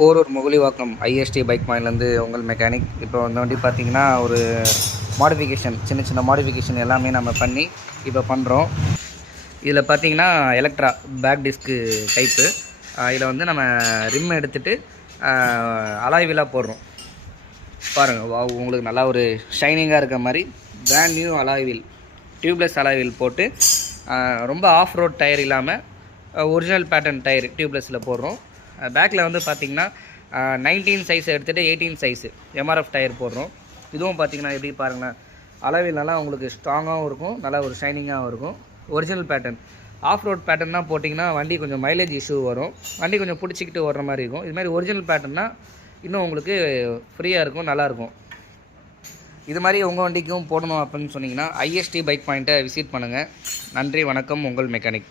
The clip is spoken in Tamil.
போரூர் முகலிவாக்கம் ஐஎஸ்டி பைக் பாயிண்ட்லேருந்து உங்கள் மெக்கானிக். இப்போ அந்த வண்டி பார்த்திங்கன்னா ஒரு மாடிஃபிகேஷன், சின்ன சின்ன மாடிஃபிகேஷன் எல்லாமே நம்ம பண்ணி இப்போ பண்ணுறோம். இதில் பார்த்திங்கன்னா எலக்ட்ரா பேக் டிஸ்க்கு டைப்பு. இதில் வந்து நம்ம ரிம் எடுத்துகிட்டு அலாய் வீலாக போடுறோம். பாருங்கள், உங்களுக்கு நல்லா ஒரு ஷைனிங்காக இருக்க மாதிரி brand new alloy wheel, tubeless alloy wheel போட்டு ரொம்ப ஆஃப் ரோட் டயர் இல்லாமல் ஒரிஜினல் பேட்டர்ன் டயர் டியூப்லெஸில் போடுறோம். பேக்கில் வந்து பார்த்திங்கன்னா 19 சைஸ் எடுத்துகிட்டு 18 சைஸு எம்ஆர்எஃப் டயர் போடுறோம். இதுவும் பார்த்திங்கன்னா எப்படி பாருங்களேன், அளவில் நல்லா உங்களுக்கு ஸ்ட்ராங்காகவும் இருக்கும், நல்லா ஒரு ஷைனிங்காகவும் இருக்கும். ஒரிஜினல் பேட்டர்ன், ஆஃப் ரோட் பேட்டர்னால் போட்டிங்கன்னா வண்டி கொஞ்சம் மைலேஜ் இஷ்யூ வரும், வண்டி கொஞ்சம் பிடிச்சிக்கிட்டு ஓடுற மாதிரி இருக்கும். இதுமாதிரி ஒரிஜினல் பேட்டர்னா இன்னும் உங்களுக்கு ஃப்ரீயாக இருக்கும், நல்லாயிருக்கும். இது மாதிரி உங்கள் வண்டிக்கும் போடணும் அப்படின்னு சொன்னிங்கன்னா ஐஎஸ்டி பைக் பாயிண்ட்டை விசிட் பண்ணுங்கள். நன்றி, வணக்கம், உங்கள் மெக்கானிக்.